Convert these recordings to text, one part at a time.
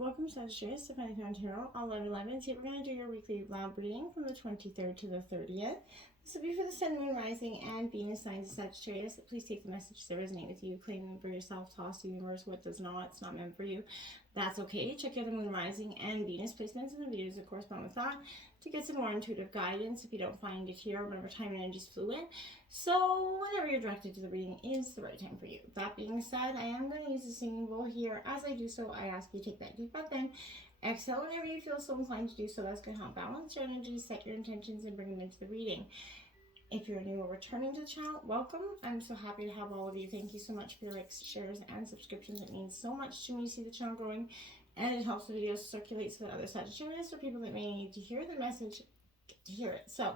Welcome Sagittarius to Finding Found Hero, 11/11. Today we're going to do your weekly love reading from the 23rd to the 30th. This will be for the Sun, Moon, Rising, and Venus signs of Sagittarius. Please take the messages that resonate with you, claim them for yourself, toss the universe what does not. It's not meant for you. That's okay. Check out the Moon, Rising, and Venus placements in the videos that correspond with that to get some more intuitive guidance if you don't find it here. Remember, time and energy is fluid. So whenever you're directed to the reading is the right time for you. That being said, I am going to use the singing bowl here. As I do so, I ask you to take that deep breath in. Exhale whenever you feel so inclined to do so. That's going to help balance your energy, set your intentions, and bring them into the reading. If you're new or returning to the channel, welcome. I'm so happy to have all of you. Thank you so much for your likes, shares, and subscriptions. It means so much to me to see the channel growing, and it helps the videos circulate so that other Sagittarius or people that may need to hear the message get to hear it. So,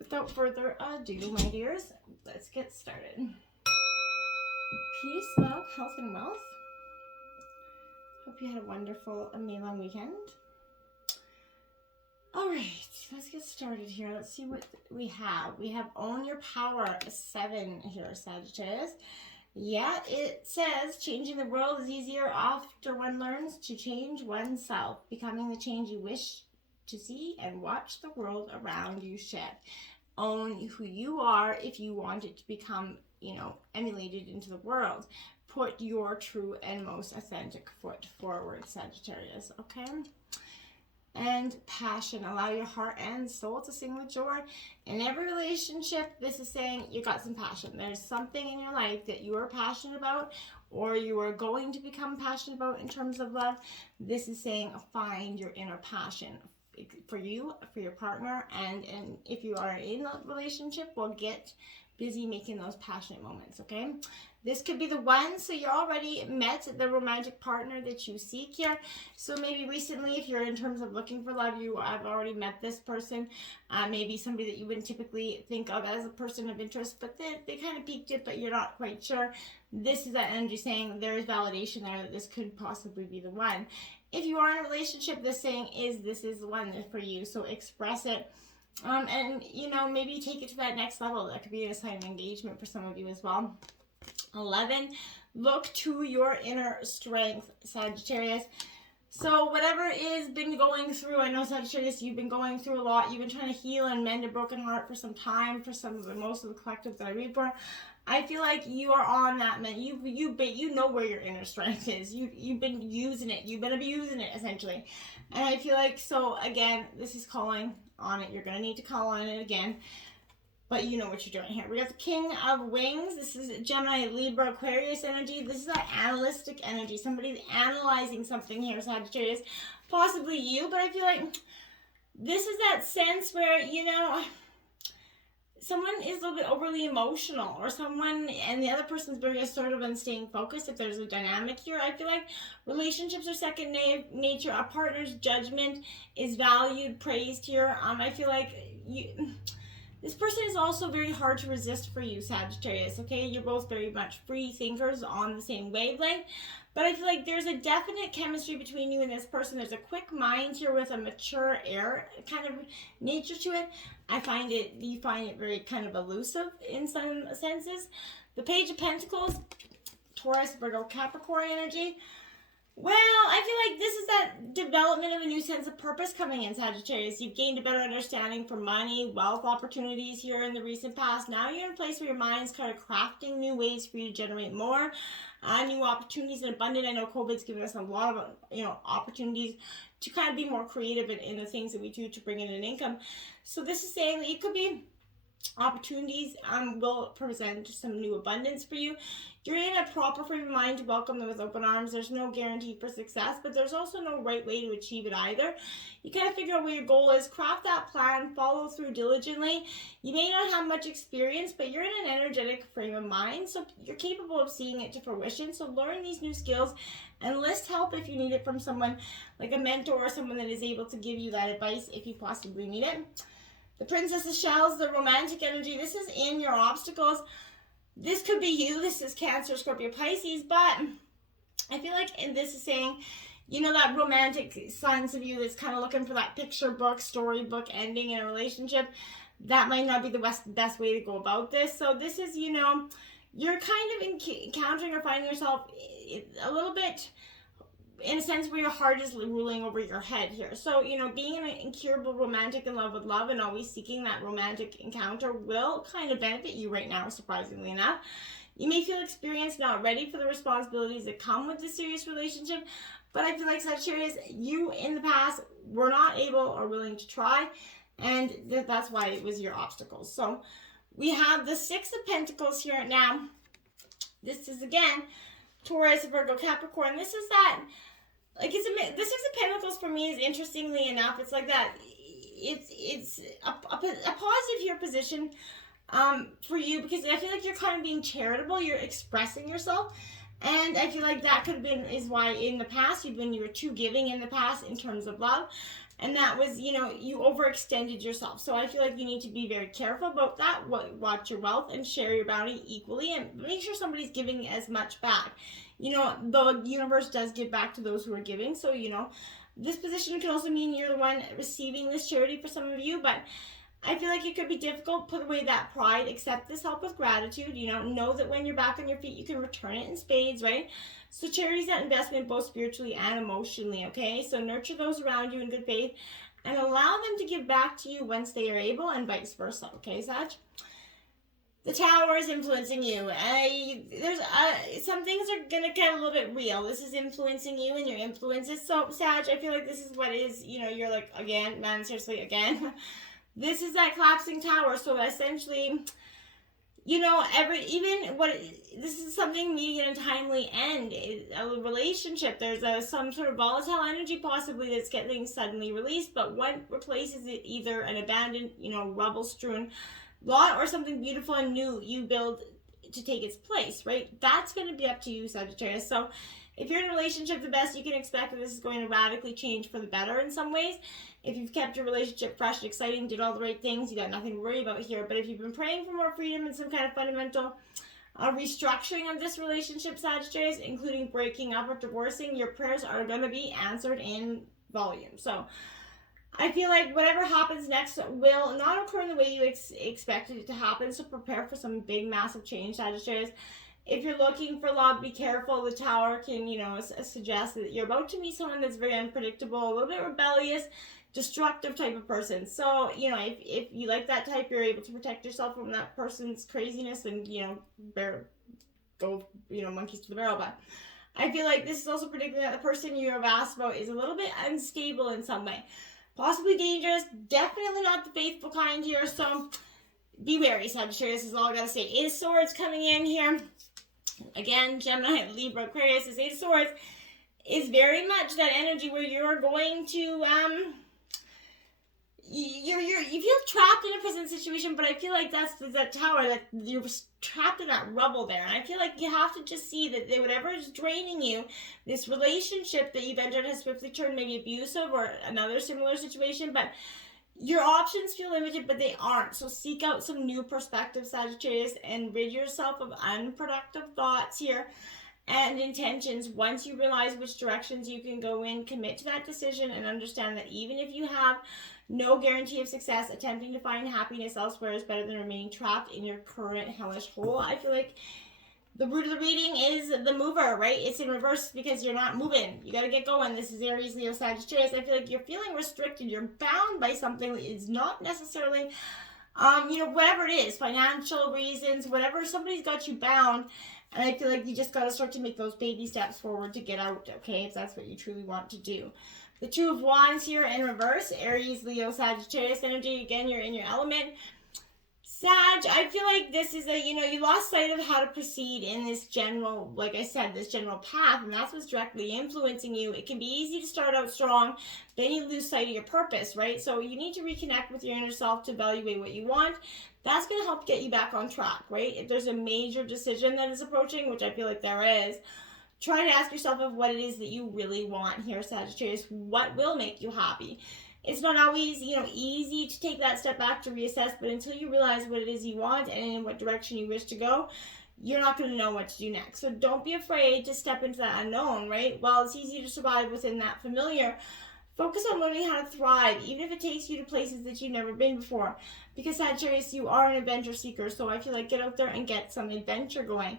without further ado, my dears, let's get started. Peace, love, health, and wealth. Hope you had a wonderful, amazing weekend. Alright, let's get started here. Let's see what we have. We have Own Your Power, 7 here, Sagittarius. Yeah, it says changing the world is easier after one learns to change oneself, becoming the change you wish to see, and watch the world around you shed. Own who you are if you want it to become, emulated into the world. Put your true and most authentic foot forward, Sagittarius, okay? And passion. Allow your heart and soul to sing with joy. In every relationship, this is saying you got some passion. There's something in your life that you are passionate about, or you are going to become passionate about in terms of love. This is saying find your inner passion for you, for your partner, and if you are in a relationship, well, get busy making those passionate moments, okay? This could be the one, so you already met the romantic partner that you seek here. So maybe recently, if you're in terms of looking for love, you have already met this person. Maybe somebody that you wouldn't typically think of as a person of interest, but they kind of piqued it, but you're not quite sure. This is that energy saying there is validation there that this could possibly be the one. If you are in a relationship, this saying is this is the one for you, so express it. And, maybe take it to that next level. That could be a sign of engagement for some of you as well. 11, look to your inner strength, Sagittarius. So whatever is been going through, I know Sagittarius, you've been going through a lot. You've been trying to heal and mend a broken heart for some time, for most of the collective that I read for. I feel like you are on that, man. You know where your inner strength is. You've been using it. You've been abusing it, essentially. And I feel like, so again, this is calling on it. You're going to need to call on it again. But you know what you're doing here. We got the King of Wings. This is Gemini, Libra, Aquarius energy. This is that analytic energy. Somebody's analyzing something here, Sagittarius. Possibly you, but I feel like this is that sense where, someone is a little bit overly emotional, or someone, and the other person's very assertive and staying focused. If there's a dynamic here, I feel like relationships are second nature. A partner's judgment is valued, praised here. I feel like this person is also very hard to resist for you, Sagittarius, okay? You're both very much free thinkers on the same wavelength. But I feel like there's a definite chemistry between you and this person. There's a quick mind here with a mature air kind of nature to it. You find it very kind of elusive in some senses. The Page of Pentacles, Taurus, Virgo, Capricorn energy. Well, I feel like this is that development of a new sense of purpose coming in, Sagittarius. You've gained a better understanding for money, wealth opportunities here in the recent past. Now you're in a place where your mind's kind of crafting new ways for you to generate more, new opportunities and abundant. I know COVID's given us a lot of, opportunities to kind of be more creative in the things that we do to bring in an income. So this is saying that it could be opportunities will present some new abundance for you. You're in a proper frame of mind to welcome them with open arms. There's no guarantee for success, but there's also no right way to achieve it either. You kind of figure out what your goal is, craft that plan, follow through diligently. You may not have much experience, but you're in an energetic frame of mind, so you're capable of seeing it to fruition. So learn these new skills and enlist help if you need it from someone like a mentor or someone that is able to give you that advice if you possibly need it. The Princess of Shells, the romantic energy. This is in your obstacles. This could be you. This is Cancer, Scorpio, Pisces. But I feel like this is saying, that romantic sense of you that's kind of looking for that picture book, storybook ending in a relationship. That might not be the best way to go about this. So this is, you're kind of encountering or finding yourself a little bit in a sense where your heart is ruling over your head here. So, you know, being an incurable romantic in love with love and always seeking that romantic encounter will kind of benefit you right now, surprisingly enough. You may feel experienced, not ready for the responsibilities that come with this serious relationship, but I feel like Sagittarius, you in the past were not able or willing to try, and that's why it was your obstacles. So we have the Six of Pentacles here now. This is, again, Taurus, Virgo, Capricorn. This is that, like, the Six of Pentacles for me is, interestingly enough, it's like that, it's a positive here position for you, because I feel like you're kind of being charitable, you're expressing yourself, and I feel like that could have been, is why in the past you were too giving in the past in terms of love, and that was, you know, you overextended yourself. So I feel like you need to be very careful about that. Watch your wealth and share your bounty equally, and make sure somebody's giving as much back. You know, the universe does give back to those who are giving, so, you know, this position can also mean you're the one receiving this charity for some of you, but I feel like it could be difficult. Put away that pride, accept this help with gratitude, you know that when you're back on your feet, you can return it in spades, right? So charity is that investment both spiritually and emotionally, okay? So nurture those around you in good faith and allow them to give back to you once they are able, and vice versa, okay, Sag? The Tower is influencing you. Some things are going to get a little bit real. This is influencing you and your influences. So, Sag, I feel like this is what is, you know, you're like, again, man, seriously, again. This is that collapsing tower. So, essentially, you know, this is something meeting an untimely end. A relationship, there's some sort of volatile energy possibly that's getting suddenly released, but what replaces it? Either an abandoned, you know, rubble-strewn lot, or something beautiful and new you build to take its place, right? That's going to be up to you, Sagittarius. So if you're in a relationship, the best you can expect that this is going to radically change for the better in some ways. If you've kept your relationship fresh and exciting, did all the right things, you got nothing to worry about here. But if you've been praying for more freedom and some kind of fundamental restructuring of this relationship, Sagittarius, including breaking up or divorcing, your prayers are going to be answered in volume. So I feel like whatever happens next will not occur in the way you expected it to happen, so prepare for some big, massive change, Sagittarius. If you're looking for love, be careful. The Tower can, you know, suggest that you're about to meet someone that's very unpredictable, a little bit rebellious, destructive type of person. So, you know, if you like that type, you're able to protect yourself from that person's craziness and, you know, go, you know, monkeys to the barrel. But I feel like this is also predicting that the person you have asked about is a little bit unstable in some way. Possibly dangerous, definitely not the faithful kind here, so be wary, Sagittarius, is all I gotta say. Eight of Swords coming in here. Again, Gemini, Libra, Aquarius, this Eight of Swords is very much that energy where you're going to, you feel trapped in a prison situation, but I feel like that's that Tower, that you're trapped in that rubble there. And I feel like you have to just see that whatever is draining you, this relationship that you've entered has swiftly turned maybe abusive or another similar situation, but your options feel limited, but they aren't. So seek out some new perspectives, Sagittarius, and rid yourself of unproductive thoughts here and intentions. Once you realize which directions you can go in, commit to that decision and understand that even if you have no guarantee of success, attempting to find happiness elsewhere is better than remaining trapped in your current hellish hole. I feel like the root of the reading is the mover, right? It's in reverse because you're not moving. You got to get going. This is Aries, Leo, Sagittarius. I feel like you're feeling restricted. You're bound by something that is not necessarily, you know, whatever it is, financial reasons, whatever, somebody's got you bound. And I feel like you just got to start to make those baby steps forward to get out, okay, if that's what you truly want to do. The Two of Wands here in reverse, Aries, Leo, Sagittarius energy. Again, you're in your element. Sag, I feel like this is you know, you lost sight of how to proceed in this general, like I said, this general path, and that's what's directly influencing you. It can be easy to start out strong, then you lose sight of your purpose, right? So you need to reconnect with your inner self to evaluate what you want. That's going to help get you back on track, right? If there's a major decision that is approaching, which I feel like there is, try to ask yourself of what it is that you really want here, Sagittarius. What will make you happy? It's not always, you know, easy to take that step back to reassess, but until you realize what it is you want and in what direction you wish to go, you're not going to know what to do next. So don't be afraid to step into that unknown, right? While it's easy to survive within that familiar, focus on learning how to thrive, even if it takes you to places that you've never been before. Because Sagittarius, you are an adventure seeker, so I feel like get out there and get some adventure going.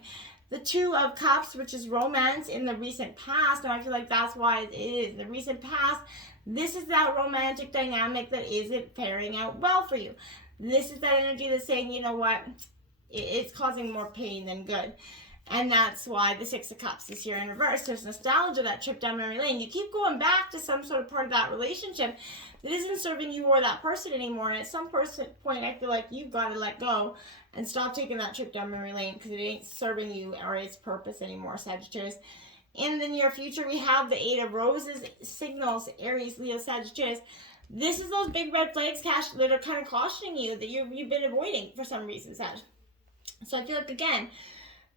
the Two of Cups, which is romance in the recent past. Now I feel like that's why it is the recent past. This is that romantic dynamic that isn't faring out well for you. This is that energy that's saying, you know what, it's causing more pain than good. And that's why the Six of Cups is here in reverse. There's nostalgia, that trip down memory lane. You keep going back to some sort of part of that relationship that isn't serving you or that person anymore. And at some point, I feel like you've got to let go and stop taking that trip down memory lane because it ain't serving you or its purpose anymore, Sagittarius. In the near future, we have the Eight of Roses, signals, Aries, Leo, Sagittarius. This is those big red flags, Cash, that are kind of cautioning you that you've been avoiding for some reason, Sag. So I feel like, again,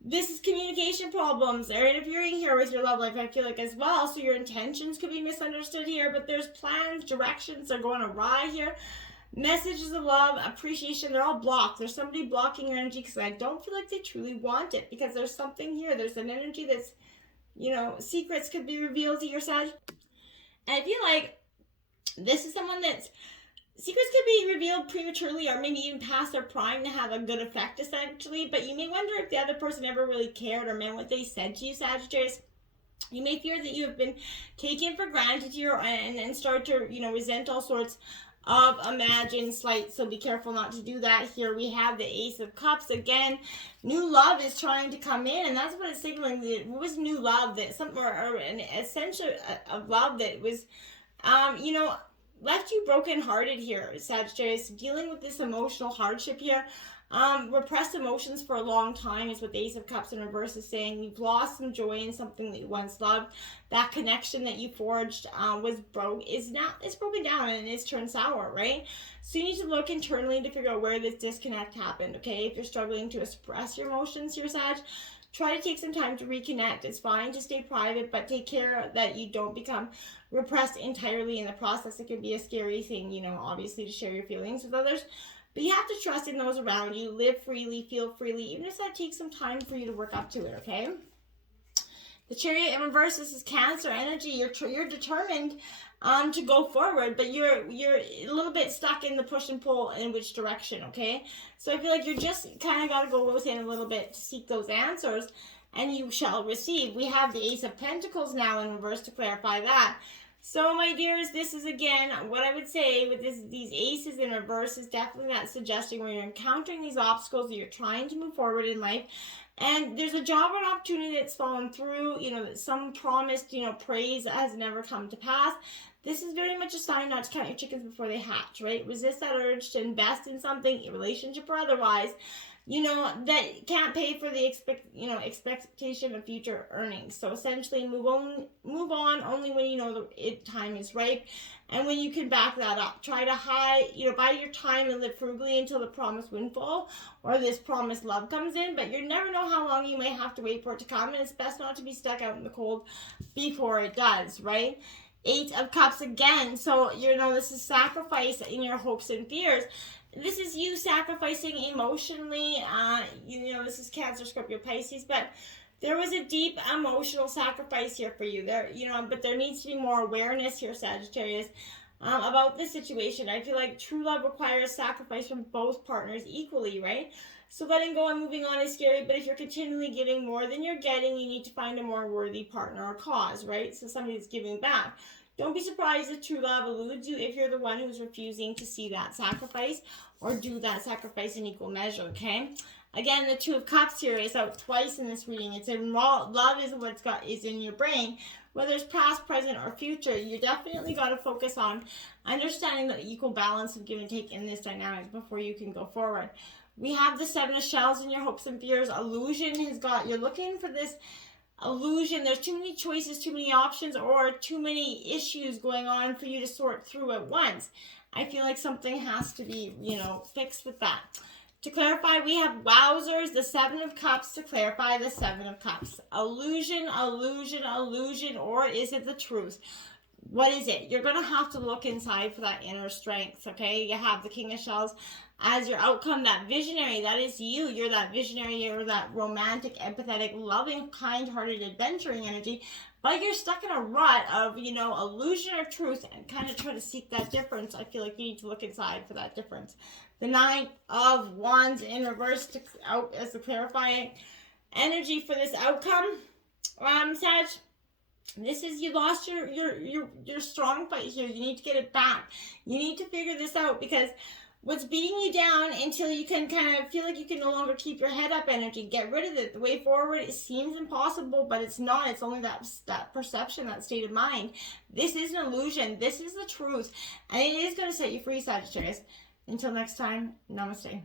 this is communication problems. They're interfering here with your love life, I feel like, as well. So your intentions could be misunderstood here, but there's plans, directions are going awry here. Messages of love, appreciation, they're all blocked. There's somebody blocking your energy because I don't feel like they truly want it, because there's something here. There's an energy that's, you know, secrets could be revealed to your Sag. And I feel like this is someone that's, secrets could be revealed prematurely or maybe even past their prime to have a good effect, essentially. But you may wonder if the other person ever really cared or meant what they said to you, Sagittarius. You may fear that you have been taken for granted here and start to, you know, resent all sorts of imagined slights. So be careful not to do that. Here we have the Ace of Cups. Again, new love is trying to come in, and that's what it's signaling. It was new love, that something or an essential of love that was, you know, left you brokenhearted here, Sagittarius, dealing with this emotional hardship here. Repressed emotions for a long time is what the Ace of Cups in reverse is saying. You've lost some joy in something that you once loved. That connection that you forged is broken down and it's turned sour, right? So you need to look internally to figure out where this disconnect happened, okay? If you're struggling to express your emotions here, Sag, try to take some time to reconnect. It's fine to stay private, but take care that you don't become repressed entirely in the process. It can be a scary thing, you know, obviously, to share your feelings with others. But you have to trust in those around you. Live freely, feel freely, even if that takes some time for you to work up to it, okay? The Chariot in reverse, this is Cancer energy. You're determined to go forward, but you're a little bit stuck in the push and pull in which direction, okay? So I feel like you're just kind of got to go within a little bit to seek those answers, and you shall receive. We have the Ace of Pentacles now in reverse to clarify that. So, my dears, this is, again, what I would say with these aces in reverse is definitely not suggesting when you're encountering these obstacles that you're trying to move forward in life. And there's a job or an opportunity that's fallen through, you know, that some promised, you know, praise has never come to pass. This is very much a sign not to count your chickens before they hatch, right? Resist that urge to invest in something, a relationship or otherwise, you know, that can't pay for the expectation of future earnings. So essentially move on only when you know the time is ripe and when you can back that up. Try to buy your time and live frugally until the promised windfall or this promised love comes in, but you never know how long you may have to wait for it to come, and it's best not to be stuck out in the cold before it does, right? Eight of Cups again. So, you know, this is sacrifice in your hopes and fears. This is you sacrificing emotionally. You know, this is Cancer, Scorpio, Pisces, but there was a deep emotional sacrifice here for you. But there needs to be more awareness here, Sagittarius, about this situation. I feel like true love requires sacrifice from both partners equally, right? So letting go and moving on is scary, but if you're continually giving more than you're getting, you need to find a more worthy partner or cause, right? So somebody that's giving back. Don't be surprised if true love eludes you if you're the one who's refusing to see that sacrifice or do that sacrifice in equal measure, okay? Again, the Two of Cups here is out twice in this reading. It's in love is in your brain. Whether it's past, present, or future, you definitely got to focus on understanding the equal balance of give and take in this dynamic before you can go forward. We have the Seven of Shells in your hopes and fears. Illusion you're looking for this illusion. There's too many choices, too many options, or too many issues going on for you to sort through at once. I feel like something has to be, fixed with that. To clarify, we have wowzers, the Seven of Cups to clarify the Seven of Cups. Illusion, illusion, illusion, or is it the truth? What is it? You're going to have to look inside for that inner strength, okay? You have the King of Shells as your outcome, that visionary, that is you. You're that visionary, you're that romantic, empathetic, loving, kind-hearted, adventuring energy, but you're stuck in a rut of, illusion or truth and kind of try to seek that difference. I feel like you need to look inside for that difference. The Nine of Wands in reverse out as the clarifying. energy for this outcome, Sag. This is, you lost your strong fight here. You need to get it back. You need to figure this out, because what's beating you down until you can kind of feel like you can no longer keep your head up energy. Get rid of it. The way forward, it seems impossible, but it's not. It's only that perception, that state of mind. This is an illusion. This is the truth. And it is going to set you free, Sagittarius. Until next time, namaste.